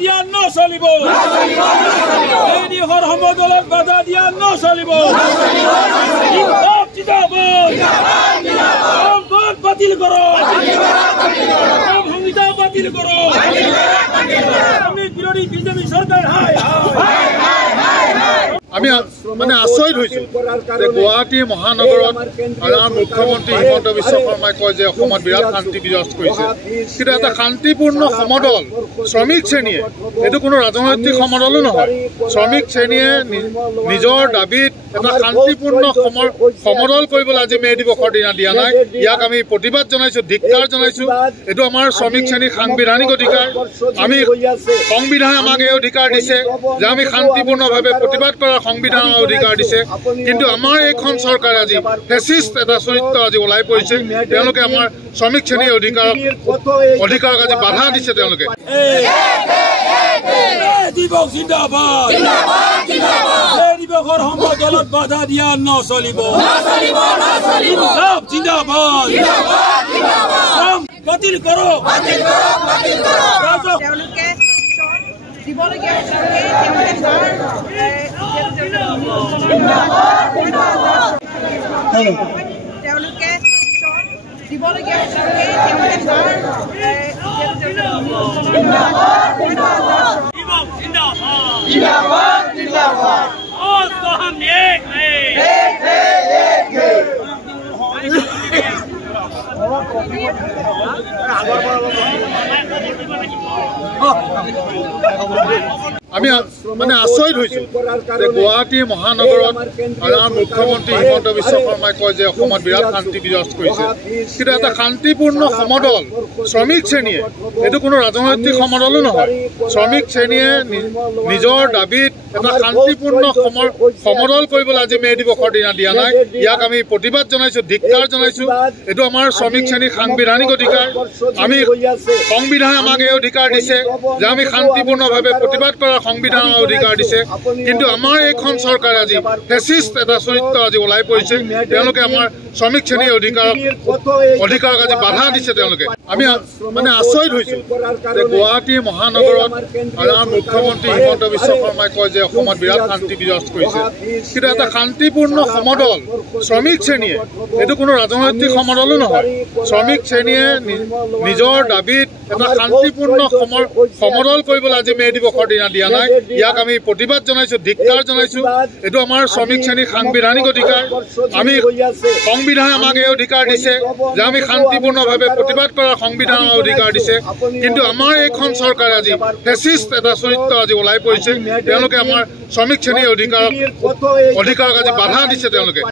দিয়া নচলিব এই দেশৰ সমদলত বাধা দিয়া নচলিব বাতিল কৰো সংহিতা বাতিল কৰো বিৰোধী বিজেপি সৰকাৰ আমি মানে আচৰিত হৈছো যে গুৱাহাটী মহানগৰত আমাৰ মুখ্যমন্ত্ৰী হিমন্ত বিশ্ব শৰ্মাই কয় যে অসমত বিৰাট শান্তি বিৰাজ কৰিছে কিন্তু এটা শান্তিপূৰ্ণ সমদল শ্ৰমিক শ্ৰেণীয়ে এইটো কোনো ৰাজনৈতিক সমদলো নহয় শ্ৰমিক শ্ৰেণীয়ে নিজৰ দাবীত এটা শান্তিপূৰ্ণ সমদল কৰিবলৈ আজি মে দিৱসৰ দিনা দিয়া নাই ইয়াক আমি প্ৰতিবাদ জনাইছো ধিক্কাৰ জনাইছো এইটো আমাৰ শ্ৰমিক শ্ৰেণীৰ সাংবিধানিক অধিকাৰ আমি সংবিধানে আমাক এই অধিকাৰ দিছে যে আমি শান্তিপূৰ্ণভাৱে প্ৰতিবাদ কৰা সংবিধানৰ অধিকাৰ দিছে কিন্তু আমাৰ এইখন চৰকাৰে আজি ফেচিষ্ট এটা চৰিত্ৰ আজি ওলাই পৰিছে তেওঁলোকে আমাৰ শ্ৰমিক শ্ৰেণীৰ অধিকাৰক আজি বাধা দিছে তেওঁলোকে দিৱস জিন্দাবাদ দিৱসৰ সমদলত বাধা দিয়া নচলিব জিন্দাবাদ বাতিল কৰো আমি মানে আচৰিত হৈছো যে গুৱাহাটী মহানগৰত আমাৰ মুখ্যমন্ত্ৰী হিমন্ত বিশ্ব শৰ্মাই কয় যে অসমত বিৰাট শান্তি বিৰাজ কৰিছে কিন্তু এটা শান্তিপূৰ্ণ সমদল শ্ৰমিক শ্ৰেণীয়ে এইটো কোনো ৰাজনৈতিক সমদলো নহয় শ্ৰমিক শ্ৰেণীয়ে নিজৰ দাবীত এটা শান্তিপূৰ্ণ সমদল কৰিবলৈ আজি মে দিৱসৰ দিনা দিয়া নাই ইয়াক আমি প্ৰতিবাদ জনাইছো ধিক্কাৰ জনাইছো এইটো আমাৰ শ্ৰমিক শ্ৰেণীৰ সাংবিধানিক অধিকাৰ আমি সংবিধানে আমাক এই অধিকাৰ দিছে যে আমি শান্তিপূৰ্ণভাৱে প্ৰতিবাদ কৰা সংবিধানৰ অধিকাৰ দিছে কিন্তু আমাৰ এইখন চৰকাৰে আজি ফেচিষ্ট এটা চৰিত্ৰ আজি ওলাই পৰিছে তেওঁলোকে আমাৰ শ্ৰমিক শ্ৰেণীৰ অধিকাৰক আজি বাধা দিছে তেওঁলোকে আমি মানে আচৰিত হৈছো যে গুৱাহাটী মহানগৰত আমাৰ মুখ্যমন্ত্ৰী হিমন্ত বিশ্ব শৰ্মাই কয় যে অসমত বিৰাট শান্তি বিৰাজ কৰিছে কিন্তু এটা শান্তিপূৰ্ণ সমদল শ্ৰমিক শ্ৰেণীয়ে এইটো কোনো ৰাজনৈতিক সমদলো নহয় শ্ৰমিক শ্ৰেণীয়ে নিজৰ দাবীত এটা শান্তিপূৰ্ণ সমদল কৰিবলৈ আজি মে দিৱসৰ দিনা দিয়া নাই ইয়াক আমি প্ৰতিবাদ জনাইছো ধিক্কাৰ জনাইছো এইটো আমাৰ শ্ৰমিক শ্ৰেণীৰ সাংবিধানিক অধিকাৰ আমি সংবিধানে আমাক এই অধিকাৰ দিছে যে আমি শান্তিপূৰ্ণভাৱে প্ৰতিবাদ কৰা সংবিধানৰ অধিকাৰ দিছে কিন্তু আমাৰ এইখন চৰকাৰে আজি ফেচিষ্ট এটা চৰিত্ৰ আজি ওলাই পৰিছে তেওঁলোকে আমাৰ শ্ৰমিক শ্ৰেণীৰ অধিকাৰক আজি বাধা দিছে তেওঁলোকে